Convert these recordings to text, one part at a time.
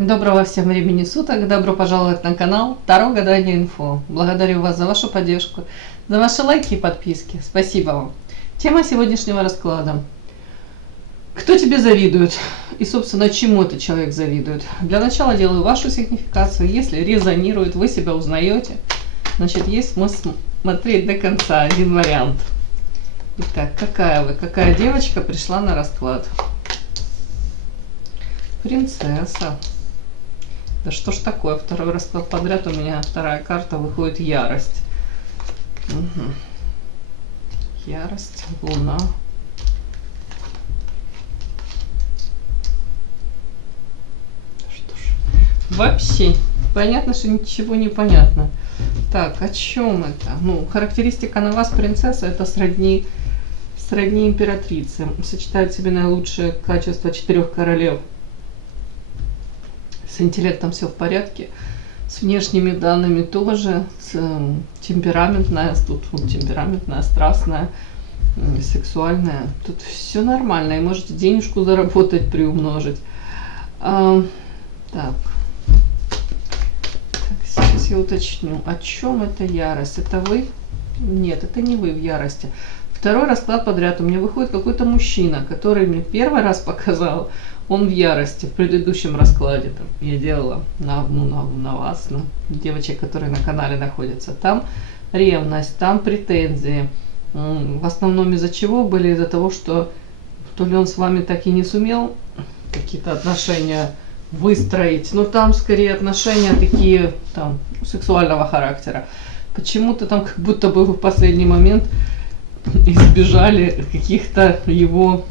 Доброго всем времени суток, добро пожаловать на канал Таро Гадание Инфо. Благодарю вас за вашу поддержку, за ваши лайки и подписки. Спасибо вам. Тема сегодняшнего расклада. Кто тебе завидует? И, собственно, чему этот человек завидует? Для начала делаю вашу сигнификацию. Если резонирует, вы себя узнаете, значит, есть смысл смотреть до конца. Один вариант. Итак, какая девочка пришла на расклад? Принцесса. Да что ж такое, второй расклад подряд у меня вторая карта выходит ярость. Угу. Ярость, луна. Что ж, вообще понятно, что ничего не понятно. Так, о чем это? Ну, характеристика на вас, принцесса, это сродни императрице. Сочетает в себе наилучшие качества 4 королев. С интеллектом все в порядке, с внешними данными тоже, темпераментная, тут темпераментная, страстная, сексуальная, тут все нормально, и можете денежку заработать, приумножить. Так, сейчас я уточню, о чем это ярость? Это вы? Нет, это не вы в ярости. Второй расклад подряд у меня выходит какой-то мужчина, который мне первый раз показал. Он в ярости. В предыдущем раскладе там, я делала на вас, на девочек, которые на канале находятся. Там ревность, там претензии. В основном из-за чего были? Из-за того, что то ли он с вами так и не сумел какие-то отношения выстроить, но там скорее отношения такие там сексуального характера. Почему-то там как будто бы в последний момент избежали каких-то его,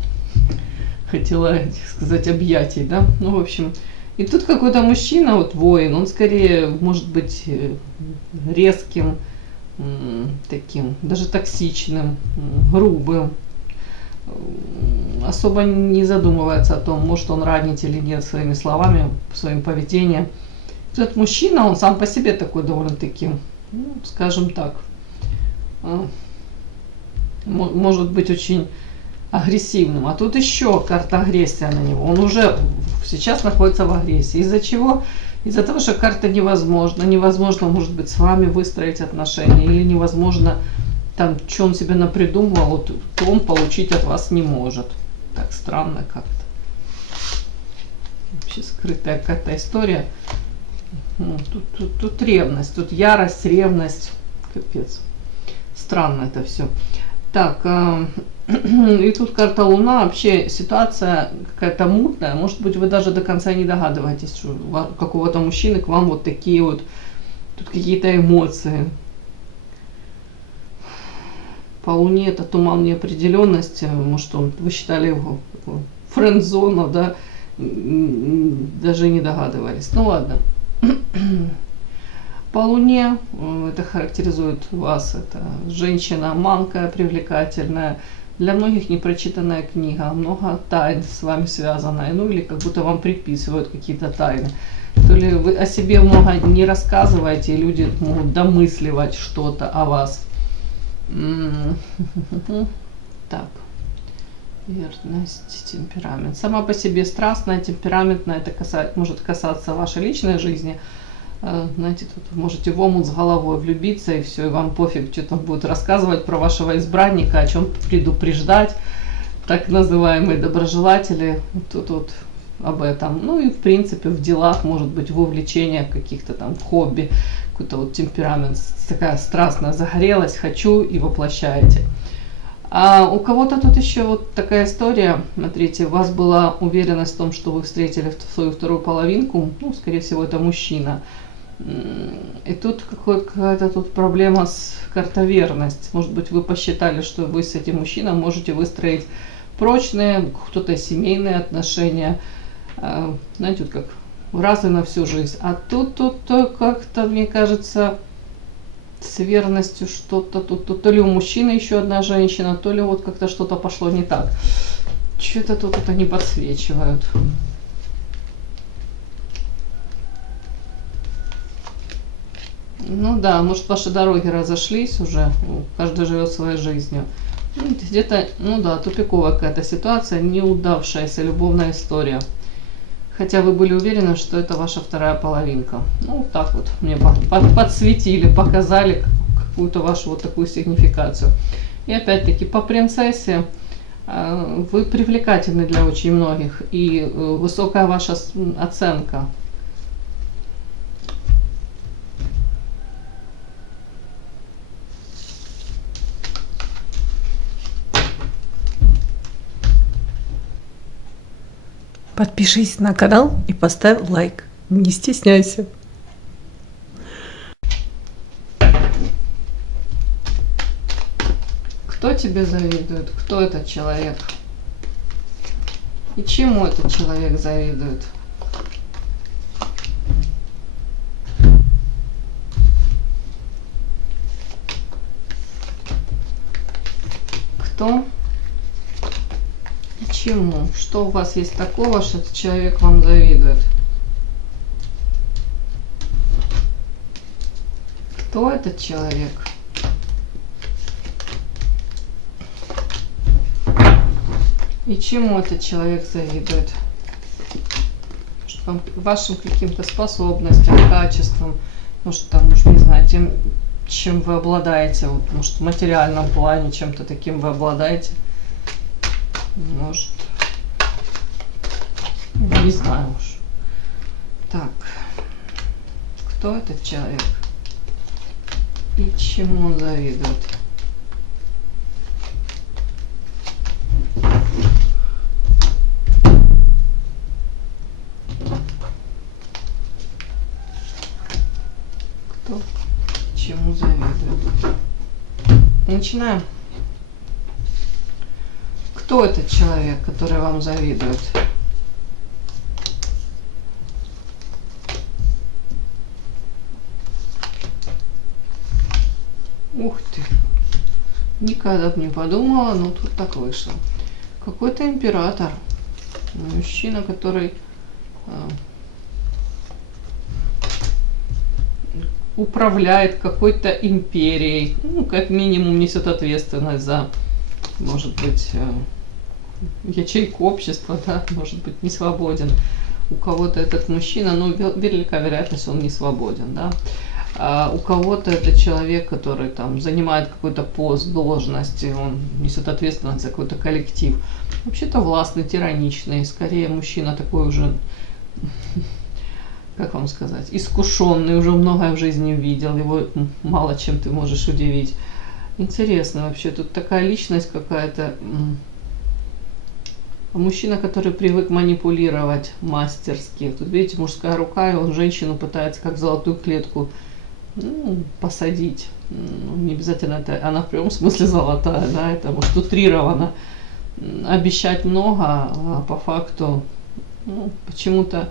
хотела сказать, объятий, да, ну, в общем, и тут какой-то мужчина, вот воин, он скорее может быть резким, таким, даже токсичным, грубым, особо не задумывается о том, может он ранить или нет своими словами, своим поведением. Этот мужчина, он сам по себе такой довольно-таки, ну, скажем так, может быть очень агрессивным. А тут еще карта агрессия на него. Он уже сейчас находится в агрессии. Из-за чего? Из-за того, что карта невозможно. Невозможно, может быть, с вами выстроить отношения. Или невозможно, там, что он себе напридумывал, вот, то он получить от вас не может. Так странно как-то. Вообще скрытая какая-то история. Ну, тут ревность, тут ярость, ревность. Капец. Странно это все. Так, и тут карта Луна, вообще ситуация какая-то мутная, может быть, вы даже до конца не догадываетесь, что у какого-то мужчины к вам вот такие вот, тут какие-то эмоции. По Луне это туман неопределенности, может, вы считали его френд-зона, да, даже не догадывались. Ну ладно. По Луне это характеризует вас, это женщина манкая, привлекательная, для многих непрочитанная книга, много тайн с вами связанная, ну или как будто вам приписывают какие-то тайны. То ли вы о себе много не рассказываете, и люди могут домысливать что-то о вас. Так, верность, темперамент. Сама по себе страстная, темпераментная, это может касаться вашей личной жизни. Знаете, тут можете в омут с головой влюбиться, и все, и вам пофиг, что там будут рассказывать про вашего избранника, о чем предупреждать, так называемые доброжелатели, тут вот об этом. Ну и в принципе в делах, может быть, в увлечениях каких-то там, в хобби, какой-то вот темперамент, такая страстная загорелась, хочу и воплощаете. А у кого-то тут еще вот такая история, смотрите, у вас была уверенность в том, что вы встретили свою вторую половинку, ну, скорее всего, это мужчина. И тут какая-то тут проблема с картоверность. Может быть, вы посчитали, что вы с этим мужчиной можете выстроить прочные, кто-то семейные отношения. Знаете, вот как раз и на всю жизнь. А тут как-то, мне кажется, с верностью что-то тут, то ли у мужчины еще одна женщина, то ли вот как-то что-то пошло не так. Что-то тут это не подсвечивают. Ну да, может, ваши дороги разошлись уже, каждый живет своей жизнью. Где-то, ну да, тупиковая какая-то ситуация, неудавшаяся любовная история. Хотя вы были уверены, что это ваша вторая половинка. Ну, вот так вот мне подсветили, показали какую-то вашу вот такую сигнификацию. И опять-таки по принцессе вы привлекательны для очень многих. И высокая ваша оценка. Подпишись на канал и поставь лайк. Не стесняйся. Кто тебе завидует? Кто этот человек? И чему этот человек завидует? Кто? И чему? Что у вас есть такого, что этот человек вам завидует? Кто этот человек? И чему этот человек завидует? Что вашим каким-то способностям, качествам, может, там, уж не знаю, тем, чем вы обладаете, вот, может, в материальном плане, чем-то таким вы обладаете. Может, не знаю уж. Так, кто этот человек? И чему он завидует? Кто чему завидует? Начинаем. Кто этот человек, который вам завидует? Ух ты! Никогда бы не подумала, но тут так вышло. Какой-то император. Мужчина, который управляет какой-то империей. Ну, как минимум несет ответственность за, может быть, ячейку общества, да, может быть, не свободен. У кого-то этот мужчина, ну, велика вероятность, он не свободен, да. А у кого-то это человек, который там занимает какой-то пост, должность, и он несет ответственность за какой-то коллектив. Вообще-то властный, тираничный, скорее мужчина такой уже, как вам сказать, искушенный, уже многое в жизни видел, его мало чем ты можешь удивить. Интересно вообще, тут такая личность какая-то. Мужчина, который привык манипулировать мастерски. Тут, видите, мужская рука, и он женщину пытается как золотую клетку посадить. Ну, не обязательно это она в прямом смысле золотая, да, это может утрировано. Обещать много, а по факту почему-то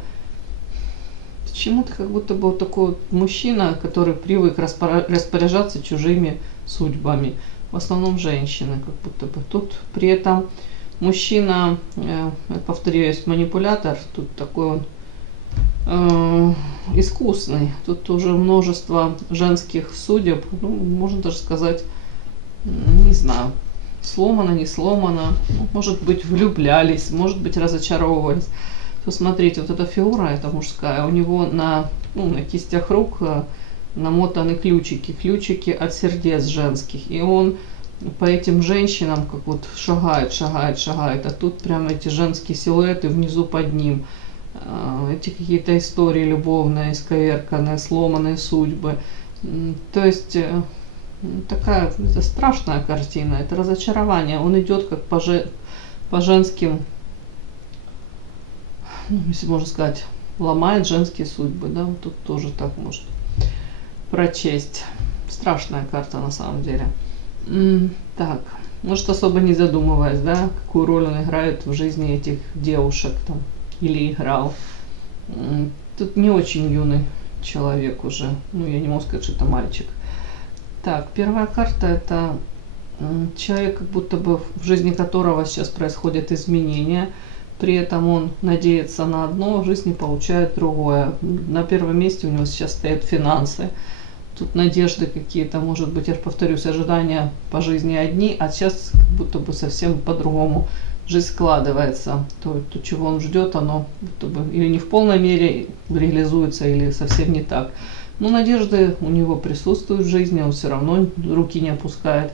как будто бы вот такой вот мужчина, который привык распоряжаться чужими судьбами. В основном женщины, как будто бы. Тут при этом мужчина, повторяюсь, манипулятор, тут такой он искусный. Тут уже множество женских судеб, ну, можно даже сказать, не знаю, сломано, не сломано, может быть, влюблялись, может быть, разочаровывались. Посмотрите, вот эта фигура, это мужская, у него на кистях рук намотаны ключики от сердец женских, и он по этим женщинам как вот шагает, а тут прямо эти женские силуэты внизу под ним, эти какие-то истории любовные, исковерканные, сломанные судьбы. То есть такая это страшная картина, это разочарование. Он идет как по женским, если можно сказать, ломает женские судьбы, да, вот тут тоже так может прочесть. Страшная карта на самом деле. Так, может, особо не задумываясь, да, какую роль он играет в жизни этих девушек там, или играл. Тут не очень юный человек уже, ну, я не могу сказать, что это мальчик. Так, первая карта — это человек, как будто бы в жизни которого сейчас происходят изменения, при этом он надеется на одно, в жизни получает другое. На первом месте у него сейчас стоят финансы. Тут надежды какие-то, может быть, я повторюсь, ожидания по жизни одни, а сейчас как будто бы совсем по-другому жизнь складывается. То, чего он ждет, оно будто бы или не в полной мере реализуется, или совсем не так. Но надежды у него присутствуют в жизни, он все равно руки не опускает.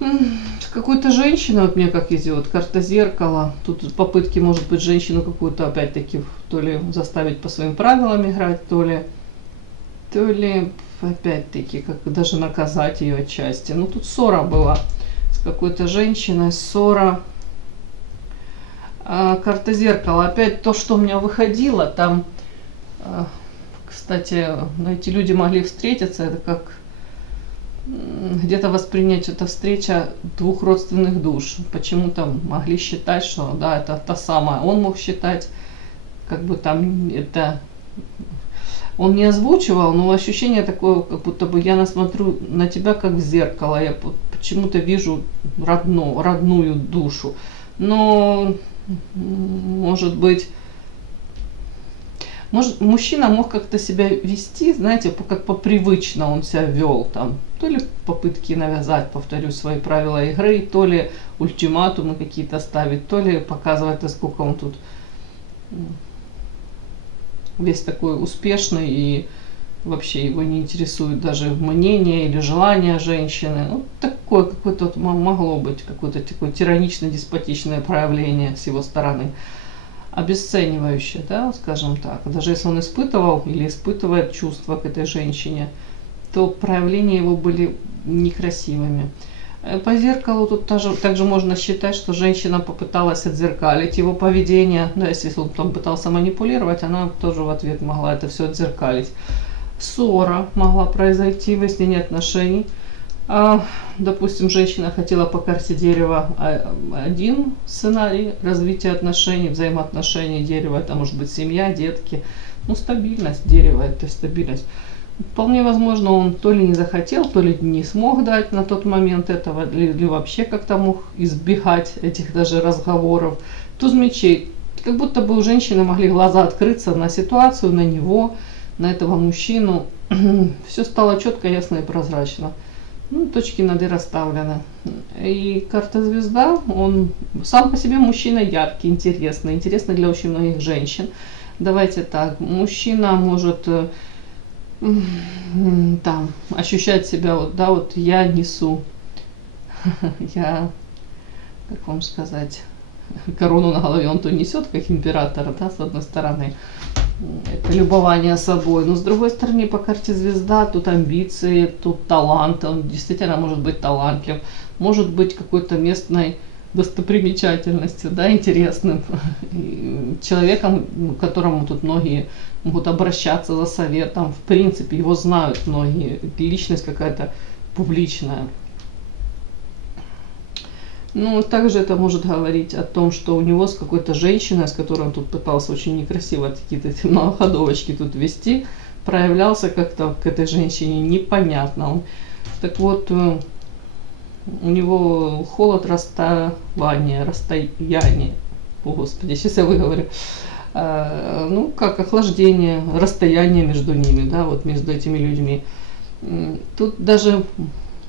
С какой-то женщиной, вот мне как идет, карта зеркала. Тут попытки, может быть, женщину какую-то опять-таки то ли заставить по своим правилам играть, то ли опять-таки как даже наказать ее отчасти. Ну тут ссора была с какой-то женщиной, ссора. Карта зеркала. Опять то, что у меня выходило, там, кстати, эти люди могли встретиться, это как где-то воспринять эта встреча двух родственных душ. Почему-то могли считать, что да, это та самая. Он мог считать, как бы там это... Он не озвучивал, но ощущение такое, как будто бы я смотрю на тебя как в зеркало. Я почему-то вижу родную душу. Но, может быть, мужчина мог как-то себя вести, знаете, как попривычно он себя вел, там, то ли попытки навязать, повторюсь, свои правила игры, то ли ультиматумы какие-то ставить, то ли показывать, насколько он тут весь такой успешный и вообще его не интересует даже мнение или желание женщины. Ну, такое какое-то могло быть, какое-то такое тиранично-деспотичное проявление с его стороны. Обесценивающее, да, скажем так. Даже если он испытывал или испытывает чувства к этой женщине, то проявления его были некрасивыми. По зеркалу тут также можно считать, что женщина попыталась отзеркалить его поведение. Да, если он там пытался манипулировать, она тоже в ответ могла это все отзеркалить. Ссора могла произойти, выяснение отношений. Допустим, женщина хотела по карте дерева один сценарий развития отношений, взаимоотношений дерева. Это может быть семья, детки. Ну, стабильность дерева, это стабильность. Вполне возможно, он то ли не захотел, то ли не смог дать на тот момент этого, или вообще как-то мог избегать этих даже разговоров. Туз мечей. Как будто бы у женщины могли глаза открыться на ситуацию, на него, на этого мужчину. Все стало четко, ясно и прозрачно. Ну, точки над «и» расставлены. И карта звезда, он сам по себе мужчина яркий, интересный для очень многих женщин. Давайте так, мужчина может там ощущать себя, вот, да, вот я несу, я, как вам сказать, корону на голове он то несет, как император, да, с одной стороны, это любование собой, но с другой стороны по карте звезда, тут амбиции, тут талант, он действительно может быть талантлив, может быть какой-то местной достопримечательностью, да, интересным человеком, к которому тут многие могут обращаться за советом, в принципе, его знают многие, личность какая-то публичная. Ну, также это может говорить о том, что у него с какой-то женщиной, с которой он тут пытался очень некрасиво какие-то многоходовочки тут вести, проявлялся как-то к этой женщине непонятно. Так вот, у него холод расставания, о господи, сейчас я выговорю, ну, как охлаждение, расстояние между ними, да, вот между этими людьми. Тут даже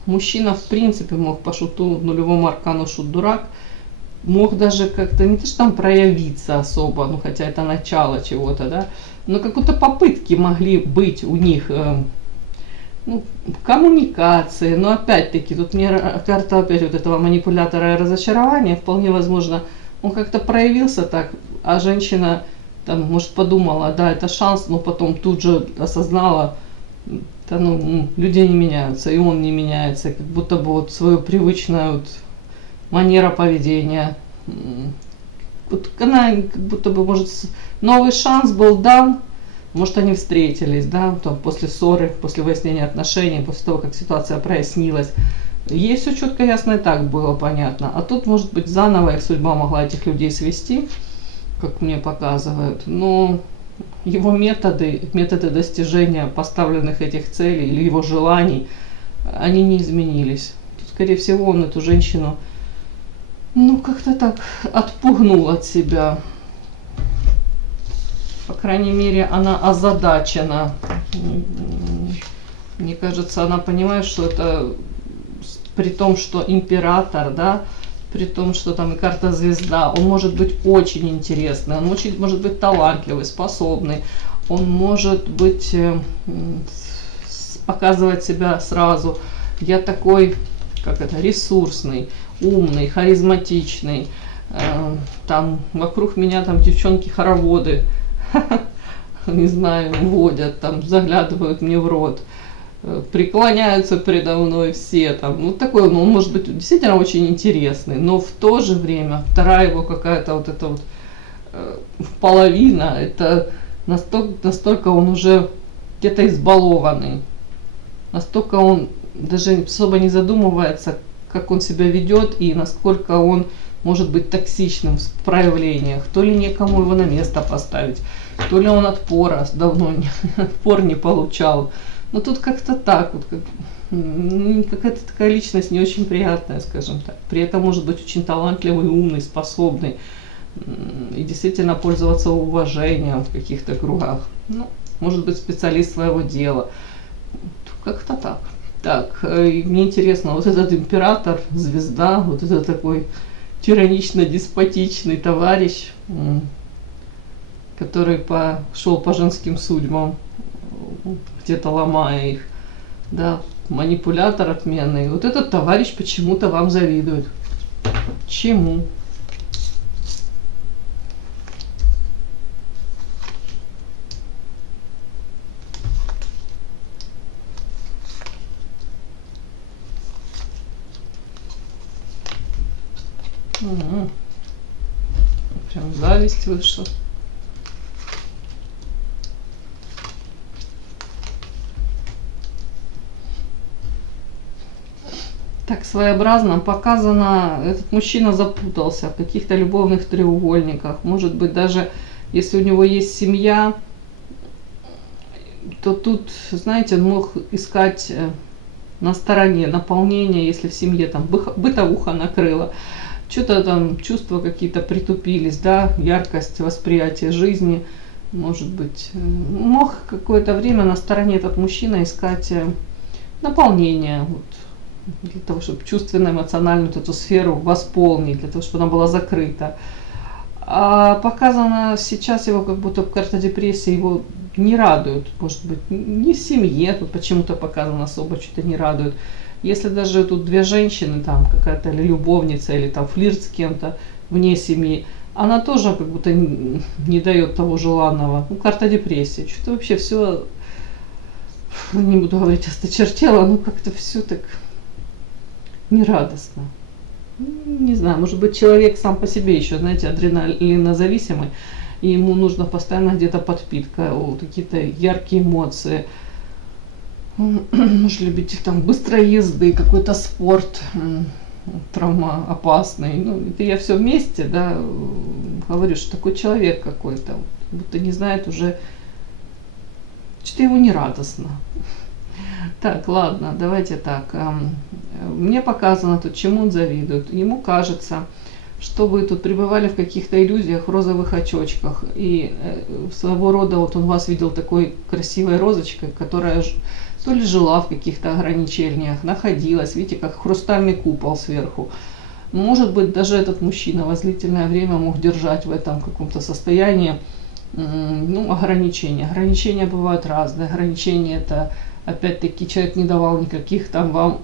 мужчина в принципе мог по шуту, нулевому аркану шут-дурак, мог даже как-то, не то что там проявиться особо, ну хотя это начало чего-то, да, но какие-то попытки могли быть у них, ну, коммуникации, но опять-таки, тут мне карта опять вот этого манипулятора и разочарования, вполне возможно, он как-то проявился так, а женщина там, может, подумала, да, это шанс, но потом тут же осознала, да, ну, люди не меняются, и он не меняется, как будто бы вот свою привычную вот манера поведения, вот она как будто бы, может, новый шанс был дан, может, они встретились, да, там, после ссоры, после выяснения отношений, после того, как ситуация прояснилась. Ей все четко, ясно и так было понятно. А тут, может быть, заново их судьба могла этих людей свести, как мне показывают. Но его методы достижения поставленных этих целей или его желаний, они не изменились. Тут, скорее всего, он эту женщину, ну, как-то так отпугнул от себя. По крайней мере, она озадачена. Мне кажется, она понимает, что это при том, что император, да, при том, что там и карта звезда, он может быть очень интересный, он очень может быть талантливый, способный, он может быть, показывать себя сразу. Я такой, как это, ресурсный, умный, харизматичный. Там вокруг меня там девчонки-хороводы, не знаю, водят, там заглядывают мне в рот, преклоняются передо мной все там. Ну такой, ну, он может быть действительно очень интересный, но в то же время вторая его какая-то вот эта вот половина, это настолько он уже где-то избалованный, настолько он даже особо не задумывается, как он себя ведет и насколько он может быть токсичным в проявлениях. То ли некому его на место поставить, то ли он отпора давно отпор не получал. Но тут как-то так вот, какая-то такая личность не очень приятная, скажем так. При этом может быть очень талантливый, умный, способный и действительно пользоваться уважением в каких-то кругах. Ну, может быть специалист своего дела. Как-то так. Так, и мне интересно, вот этот император, звезда, вот это такой тиранично-деспотичный товарищ, который шел по женским судьбам, где-то ломая их, да, манипулятор отменный. Вот этот товарищ почему-то вам завидует. Чему? Угу. Прям зависть вышла. Так своеобразно показано, этот мужчина запутался в каких-то любовных треугольниках. Может быть, даже если у него есть семья, то тут, знаете, он мог искать на стороне наполнения, если в семье там бытовуха накрыла, что-то там чувства какие-то притупились, да, яркость восприятия жизни, может быть, мог какое-то время на стороне этот мужчина искать наполнение, вот, для того, чтобы чувственно-эмоциональную вот эту сферу восполнить, для того, чтобы она была закрыта. А показано сейчас его как будто карта депрессии его не радует, может быть, не в семье, тут почему-то показано особо что-то не радует. Если даже тут две женщины, там какая-то или любовница, или там флирт с кем-то вне семьи, она тоже как будто не дает того желанного. Ну, карта депрессии, что-то вообще все, не буду говорить, осточертело, но как-то все так нерадостно. Не знаю, может быть, человек сам по себе еще, знаете, адреналинозависимый, и ему нужно постоянно где-то подпитка, какие-то яркие эмоции. Может любить там быстрой езды, какой-то спорт травмоопасный. Ну, это я все вместе, да, говорю, что такой человек какой-то, будто не знает уже, что-то ему не радостно. Так, ладно, давайте так. Мне показано тут, чему он завидует. Ему кажется, что вы тут пребывали в каких-то иллюзиях, в розовых очочках. И своего рода вот он вас видел такой красивой розочкой, которая то ли жила в каких-то ограничениях, находилась, видите, как хрустальный купол сверху. Может быть, даже этот мужчина вас длительное время мог держать в этом каком-то состоянии, ну, ограничения. Ограничения бывают разные. Ограничения — это, опять-таки, человек не давал никаких там вам,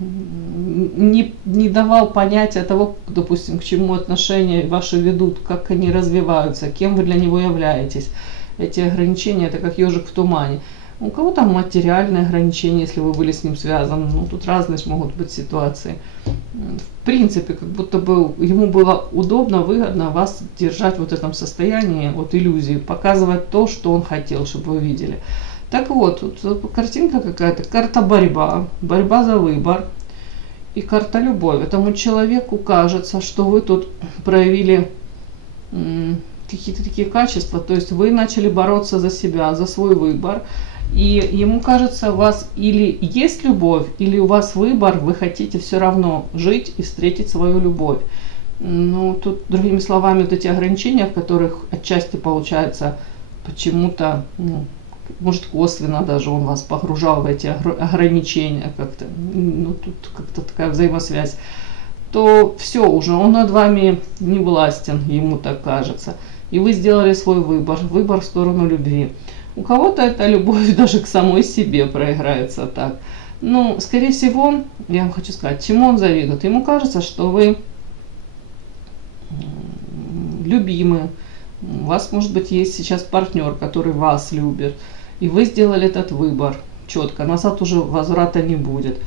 не давал понятия того, допустим, к чему отношения ваши ведут, как они развиваются, кем вы для него являетесь. Эти ограничения — это как ежик в тумане. У кого-то материальные ограничения, если вы были с ним связаны. Ну, тут разные могут быть ситуации. В принципе, как будто бы ему было удобно, выгодно вас держать вот в этом состоянии от иллюзии, показывать то, что он хотел, чтобы вы видели. Так вот, тут картинка какая-то, карта борьба за выбор и карта любовь. Этому человеку кажется, что вы тут проявили какие-то такие качества, то есть вы начали бороться за себя, за свой выбор, и ему кажется, у вас или есть любовь, или у вас выбор, вы хотите все равно жить и встретить свою любовь. Ну, тут, другими словами, вот эти ограничения, в которых отчасти получается почему-то, ну, может косвенно даже он вас погружал в эти ограничения как-то, ну тут как-то такая взаимосвязь, то все уже, он над вами не властен, ему так кажется. И вы сделали свой выбор в сторону любви. У кого-то эта любовь даже к самой себе проиграется так. Ну, скорее всего, я вам хочу сказать, чему он завидует. Ему кажется, что вы любимы. У вас, может быть, есть сейчас партнер, который вас любит. И вы сделали этот выбор четко. Назад уже возврата не будет.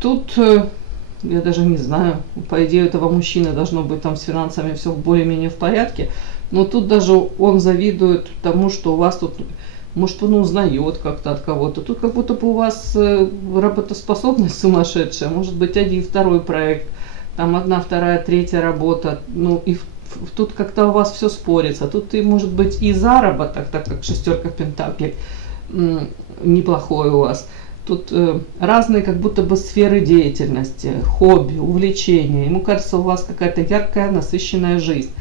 Тут, я даже не знаю, по идее, у этого мужчины должно быть там с финансами все более-менее в порядке. Но тут даже он завидует тому, что у вас тут, может, он узнает как-то от кого-то. Тут как будто бы у вас работоспособность сумасшедшая. Может быть, один, второй проект, там одна, вторая, третья работа. Ну и тут как-то у вас все спорится. Тут и может быть и заработок, так как шестерка пентаклей неплохой у вас. Тут разные как будто бы сферы деятельности, хобби, увлечения. Ему кажется, у вас какая-то яркая, насыщенная жизнь.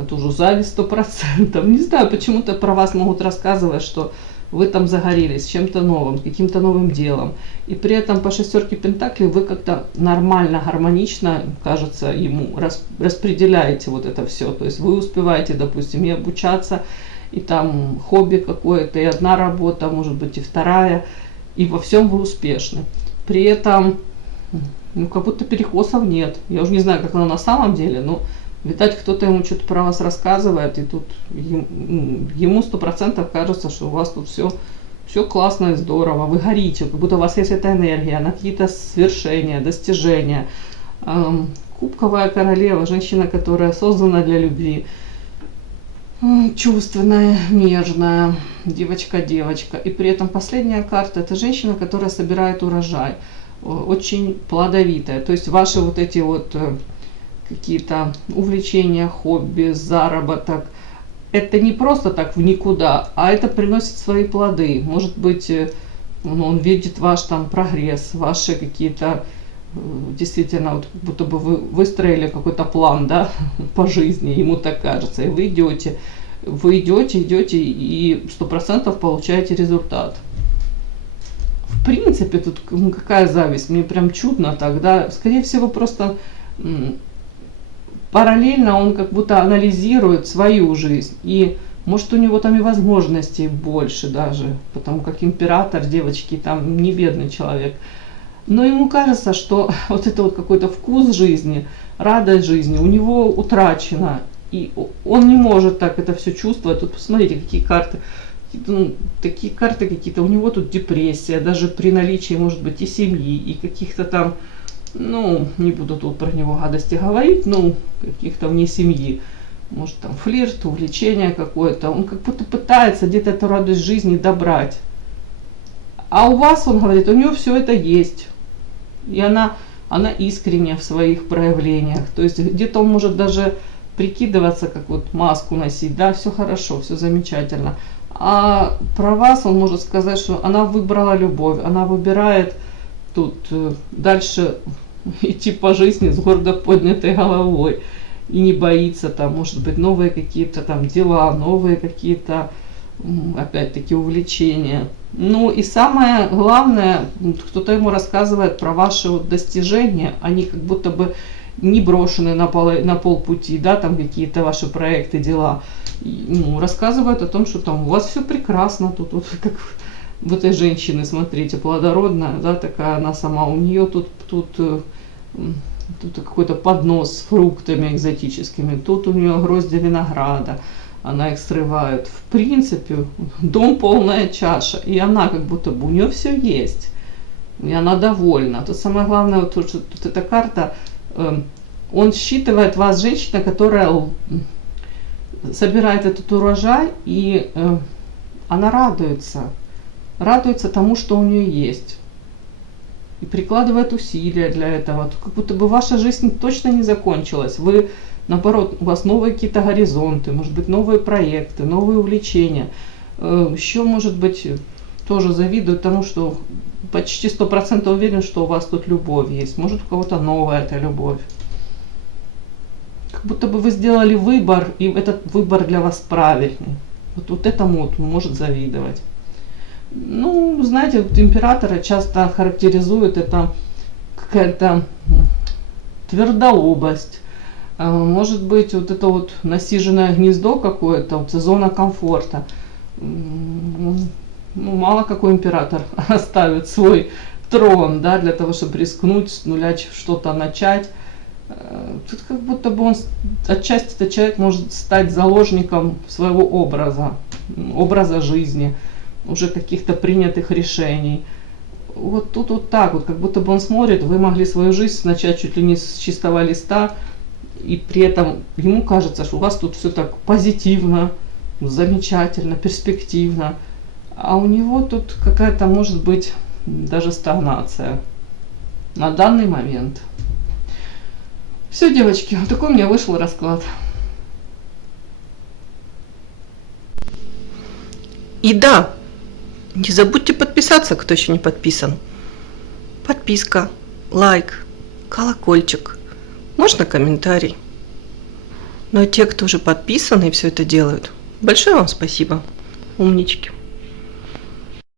Это уже зависть 100%. Не знаю, почему-то про вас могут рассказывать, что вы там загорелись чем-то новым, каким-то новым делом. И при этом по шестерке пентаклей вы как-то нормально, гармонично, кажется, ему распределяете вот это все. То есть вы успеваете, допустим, и обучаться, и там хобби какое-то, и одна работа, может быть, и вторая. И во всем вы успешны. При этом, ну, как будто перекосов нет. Я уже не знаю, как оно на самом деле, но, видать, кто-то ему что-то про вас рассказывает, и тут ему 100% кажется, что у вас тут все классно и здорово, вы горите, как будто у вас есть эта энергия на какие-то свершения, достижения. Кубковая королева, женщина, которая создана для любви, чувственная, нежная, девочка. И при этом последняя карта — это женщина, которая собирает урожай, очень плодовитая. То есть ваши вот эти вот какие-то увлечения, хобби, заработок, это не просто так в никуда, а это приносит свои плоды. Может быть, он видит ваш там прогресс, ваши какие-то, действительно, вот как будто бы вы выстроили какой-то план, да, по жизни, ему так кажется, и вы идете и 100% получаете результат. В принципе, тут какая зависть, мне прям чудно так, да, скорее всего, просто параллельно он как будто анализирует свою жизнь, и может у него там и возможностей больше даже, потому как император, девочки, там не бедный человек. Но ему кажется, что вот это вот какой-то вкус жизни, радость жизни у него утрачена. И он не может так это все чувствовать. Тут посмотрите, какие карты. Ну, такие карты какие-то. У него тут депрессия, даже при наличии, может быть, и семьи, и каких-то там, ну, не буду тут про него гадости говорить, ну, каких-то вне семьи. Может, там флирт, увлечение какое-то. Он как будто пытается где-то эту радость жизни добрать. А у вас, он говорит, у него все это есть. И она искренняя в своих проявлениях. То есть где-то он может даже прикидываться, как вот маску носить. Да, все хорошо, все замечательно. А про вас он может сказать, что она выбрала любовь. Она выбирает тут дальше идти по жизни с гордо поднятой головой. И не боится там, может быть, новые какие-то там дела, новые какие-то, опять-таки, увлечения. Ну и самое главное, кто-то ему рассказывает про ваши вот достижения, они как будто бы не брошены на полпути, да, там какие-то ваши проекты, дела. И, ну, рассказывают о том, что там у вас все прекрасно, тут вот как в этой женщины, смотрите, плодородная, да, такая она сама, у нее тут какой-то поднос с фруктами экзотическими, тут у нее грозди винограда. Она их срывает. В принципе, дом полная чаша. И она как будто бы, у нее все есть. И она довольна. Тут самое главное, вот эта карта, он считывает вас, женщина, которая собирает этот урожай, и она радуется. Радуется тому, что у нее есть. И прикладывает усилия для этого. Как будто бы ваша жизнь точно не закончилась. Вы, наоборот, у вас новые какие-то горизонты, может быть, новые проекты, новые увлечения. Еще, может быть, тоже завидуют тому, что почти 100% уверен, что у вас тут любовь есть. Может, у кого-то новая эта любовь. Как будто бы вы сделали выбор, и этот выбор для вас правильный. Вот этому вот может завидовать. Ну, знаете, вот императора часто характеризует это какая-то твердолобость. Может быть, вот это вот насиженное гнездо какое-то, вот зона комфорта. Ну, мало какой император оставит свой трон, да, для того, чтобы рискнуть с нуля что-то начать. Тут как будто бы он отчасти этот человек может стать заложником своего образа жизни, уже каких-то принятых решений. Вот тут вот так вот, как будто бы он смотрит, вы могли свою жизнь начать чуть ли не с чистого листа, и при этом ему кажется, что у вас тут все так позитивно, замечательно, перспективно, а у него тут какая-то, может быть, даже стагнация на данный момент. Все, девочки, вот такой у меня вышел расклад. И да, не забудьте подписаться, кто еще не подписан. Подписка, лайк, колокольчик, можно комментарий. Но те, кто уже подписаны и все это делают, большое вам спасибо. Умнички.